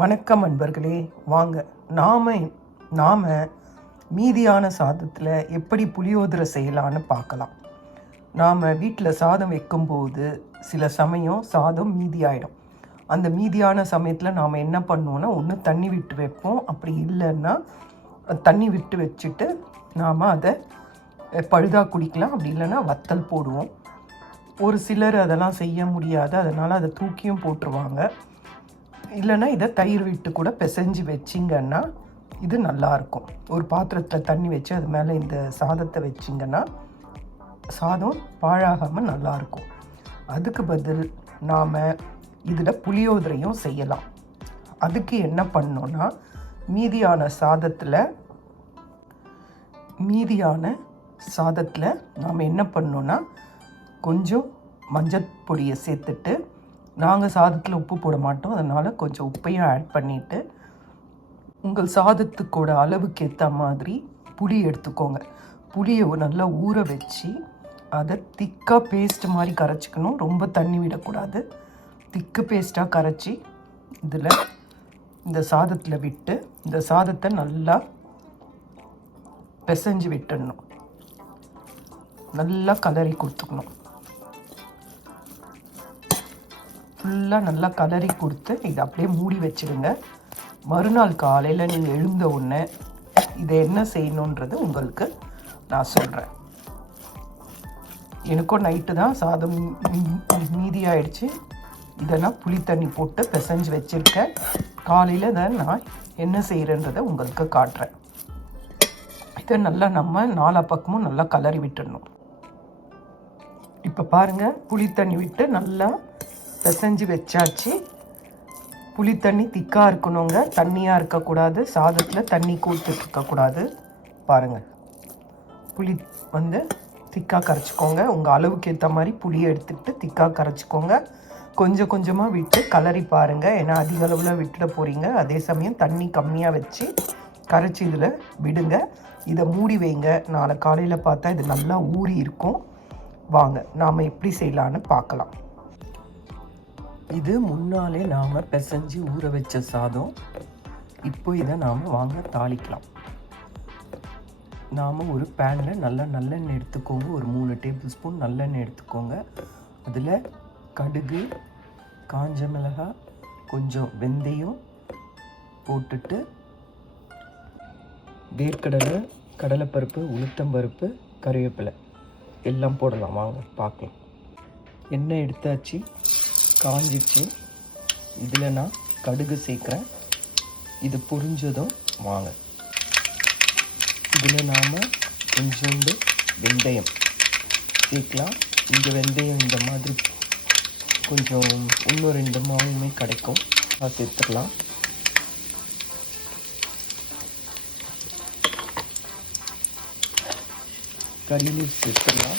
வணக்கம் அன்பர்களே, வாங்க நாம் மீதியான சாதத்தில் எப்படி புளியோதரை செய்யலான்னு பார்க்கலாம். நாம் வீட்டில் சாதம் வைக்கும்போது சில சமயம் சாதம் மீதியாயிடும். அந்த மீதியான சமயத்தில் நாம் என்ன பண்ணுவோன்னா, ஒன்று தண்ணி விட்டு வைப்போம், அப்படி இல்லைன்னா தண்ணி விட்டு வச்சுட்டு நாம் அதை பழுதாக குடிக்கலாம், அப்படி இல்லைன்னா வத்தல் போடுவோம். ஒரு சிலர் அதெல்லாம் செய்ய முடியாது, அதனால் அதை தூக்கியும் போட்டுருவாங்க. இல்லைன்னா இதை தயிர் விட்டு கூட பிசைஞ்சு வச்சிங்கன்னா இது நல்லாயிருக்கும். ஒரு பாத்திரத்தில் தண்ணி வச்சு அது மேலே இந்த சாதத்தை வச்சிங்கன்னா சாதம் பாழாகாமல் நல்லாயிருக்கும். அதுக்கு பதில் நாம் இதில் புளியோதரையும் செய்யலாம். அதுக்கு என்ன பண்ணோன்னா, மீதியான சாதத்தில் நாம் என்ன பண்ணோன்னா, கொஞ்சம் மஞ்சள் பொடியை சேர்த்துட்டு, நாங்கள் சாதத்தில் உப்பு போட மாட்டோம், அதனால் கொஞ்சம் உப்பையும் ஆட் பண்ணிவிட்டு, உங்கள் சாதத்துக்கோட அளவுக்கு ஏற்ற மாதிரி புளி எடுத்துக்கோங்க. புளியை நல்லா ஊற வச்சு அதை திக்காக பேஸ்ட் மாதிரி கரைச்சிக்கணும். ரொம்ப தண்ணி விடக்கூடாது. திக்கு பேஸ்ட்டாக கரைச்சி இதில் இந்த சாதத்தில் விட்டு இந்த சாதத்தை நல்லா பிசைஞ்சு விட்டுடணும். நல்லா கலரி கொடுத்துக்கணும். ஃபுல்லாக நல்லா கலரி கொடுத்து இதை அப்படியே மூடி வச்சுடுங்க. மறுநாள் காலையில் நீங்கள் எழுந்த உடனே இதை என்ன செய்யணுன்றது உங்களுக்கு நான் சொல்கிறேன். எனக்கும் நைட்டு தான் சாதம் மீதியாகிடுச்சு. இதை நான் புளி தண்ணி போட்டு பிசைஞ்சு வச்சுருக்கேன். காலையில் தான் நான் என்ன செய்கிறேன்றதை உங்களுக்கு காட்டுறேன். இதை நல்லா நம்ம நாலா பக்கமும் நல்லா கலரி விட்டுடணும். இப்போ பாருங்கள், புளி தண்ணி விட்டு நல்லா பிசைஞ்சு வச்சாச்சு. புளி தண்ணி திக்காக இருக்கணுங்க, தண்ணியாக இருக்கக்கூடாது. சாதத்தில் தண்ணி கூட்டுட்டு இருக்கக்கூடாது. பாருங்கள், புளி திக்காக கரைச்சிக்கோங்க. உங்கள் அளவுக்கு ஏற்ற மாதிரி புளியை எடுத்துக்கிட்டு திக்காக கரைச்சிக்கோங்க. கொஞ்சம் கொஞ்சமாக விட்டு கலரி பாருங்கள், ஏன்னா அதிக அளவில் விட்டுட போகிறீங்க. அதே சமயம் தண்ணி கம்மியாக வச்சு கரைச்சி இதில் விடுங்க. இதை மூடி வைங்க. நாளை காலையில் பார்த்தா இது நல்லா ஊறி இருக்கும். வாங்க நாம் எப்படி செய்யலான்னு பார்க்கலாம். இது முன்னாலே நாம் பிசைஞ்சு ஊற வச்ச சாதம். இப்போ இதை நாம் வாங்க தாளிக்கலாம். நாம் ஒரு பேனில் நல்லா நல்லெண்ணெய் எடுத்துக்கோங்க. ஒரு 3 டேபிள் ஸ்பூன் நல்லெண்ணெய் எடுத்துக்கோங்க. அதில் கடுகு, காஞ்ச மிளகாய், கொஞ்சம் வெந்தயம் போட்டுட்டு வேர்க்கடலை, கடலைப்பருப்பு, உளுத்தம்பருப்பு, கறிவேப்பிலை எல்லாம் போடலாம். வாங்க பார்க்கலாம். எண்ணெய் எடுத்தாச்சு, காஞ்சிச்சு. இதில் நான் கடுகு சேர்க்குறேன். இது பொரிஞ்சதும் வாங்க இதில் நாம் கொஞ்சோண்டு வெந்தயம் சேர்க்கலாம். இந்த வெந்தயம் இந்த மாதிரி கொஞ்சம் இன்னும் 2 மாவுமே கிடைக்கும், அதை சேர்த்துக்கலாம். கறி லீஃப் சேர்த்துக்கலாம்.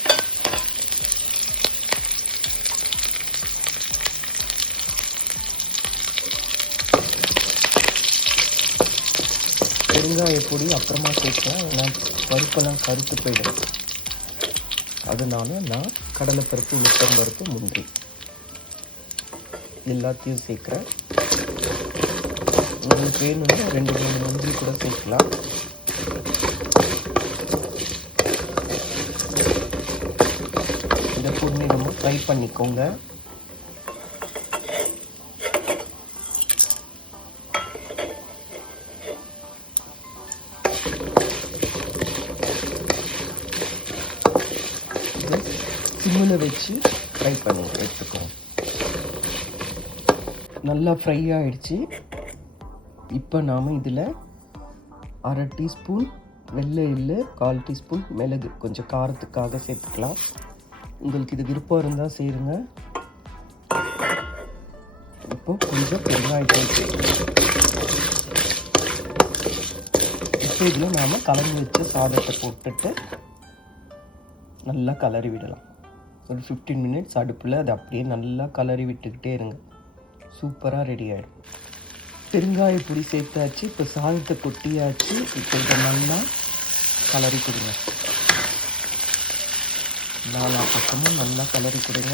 பெருங்காய பொடி அப்புறமா சேர்க்கலாம், நான் பருப்பெல்லாம் கருத்து போயிடும். அதனால நான் கடலைப்பருப்பு, உளுத்தம்பருப்பு, முந்திரி எல்லாத்தையும் சேர்க்குறேன். உங்களுக்கு வேணும்னா 2 முந்திரி கூட சேர்க்கலாம். இதை பொன்னிறமாக ஃப்ரை பண்ணிக்கோங்க. சிம்மில் வச்சு ஃப்ரை பண்ணி எடுத்துக்கோங்க. நல்லா ஃப்ரை ஆகிடுச்சு. இப்போ நாம் இதில் 1/2 டீஸ்பூன் வெள்ளை எள்ளு, 1/4 டீஸ்பூன் மிளகு கொஞ்சம் காரத்துக்காக சேர்த்துக்கலாம். உங்களுக்கு இது விருப்பம் இருந்தால் சேருங்க. இப்போ கொஞ்சம் பெருங்காயத்தை சேர்த்துக்கலாம். இப்போ இதில் நாம் கலந்து வச்ச சாதத்தை போட்டுட்டு நல்லா கலரி விடலாம். ஒரு 15 மினிட்ஸ் அடுப்பில் அதை அப்படியே நல்லா கலரி விட்டுக்கிட்டே இருங்க. சூப்பராக ரெடி ஆகிடும். பெருங்காய பொடி சேர்த்தாச்சு. இப்போ சாதத்தை கொட்டியாச்சு. இப்போ இதை நல்லா கலரி கொடுங்க. நாலா பக்கமும் நல்லா கலரி கொடுங்க.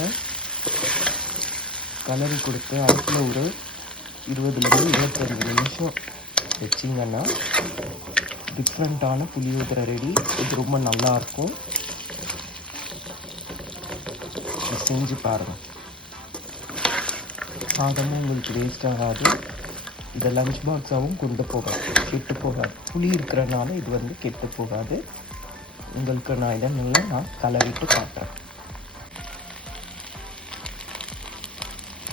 கலரி கொடுத்து அடுப்பில் ஒரு 20லேருந்து 25 நிமிஷம் வச்சிங்கன்னா டிஃப்ரெண்ட்டான புளியோதரை ரெடி. இது ரொம்ப நல்லாயிருக்கும். செஞ்சு பாருங்கள். சாதமும் உங்களுக்கு வேஸ்ட் ஆகாது. இதை லஞ்ச் பாக்ஸாகவும் கொண்டு போகாது, கெட்டு போகாது. புளி இருக்கிறனால இது வந்து கெட்டு போகாது. உங்களுக்கு நான் இதை நல்லா கலரிட்டு காட்டுறேன்.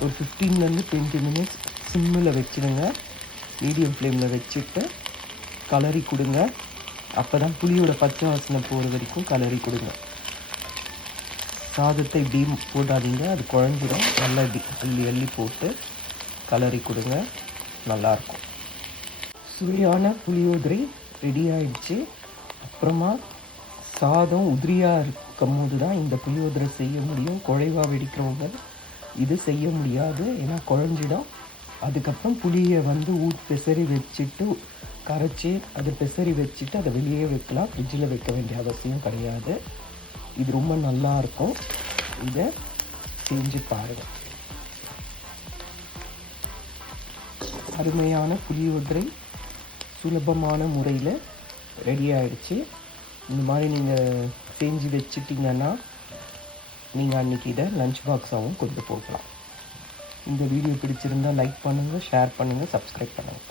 ஒரு 15லேருந்து 20 மினிட்ஸ் சிம்மில் வச்சுடுங்க. மீடியம் ஃப்ளேமில் வச்சுட்டு கலரி கொடுங்க. அப்போ தான் புளியோட பச்சை வாசனை போகிற வரைக்கும் கலரி கொடுங்க. சாதத்தை இப்படி போடாதீங்க, அது குழஞ்சிடும். நல்லா இப்படி அள்ளி அள்ளி போட்டு கலரி கொடுங்க, நல்லாயிருக்கும். சுவையான புளியோதரை ரெடி ஆயிடுச்சு. அப்புறமா சாதம் உதிரியாக இருக்கும் போது தான் இந்த புளியோதரை செய்ய முடியும். குழைவாக வெடிக்கிறவங்க இது செய்ய முடியாது, ஏன்னா குழஞ்சிடும். அதுக்கப்புறம் புளியை வந்து பெசரி வச்சுட்டு கரைச்சி அதை பெசரி வச்சுட்டு அதை வெளியே வைக்கலாம். ஃப்ரிட்ஜில் வைக்க வேண்டிய அவசியம் கிடையாது. இது ரொம்ப நல்லாயிருக்கும். இதை செஞ்சு பாருங்கள். அருமையான புளியோதரை சுலபமான முறையில் ரெடி ஆகிடுச்சு. இந்த மாதிரி நீங்கள் செஞ்சு வச்சிட்டிங்கன்னா நீங்கள் அன்றைக்கி இதை லஞ்ச் பாக்ஸாகவும் கொண்டு போகலாம். இந்த வீடியோ பிடிச்சிருந்தால் லைக் பண்ணுங்கள், ஷேர் பண்ணுங்கள், சப்ஸ்கிரைப் பண்ணுங்கள்.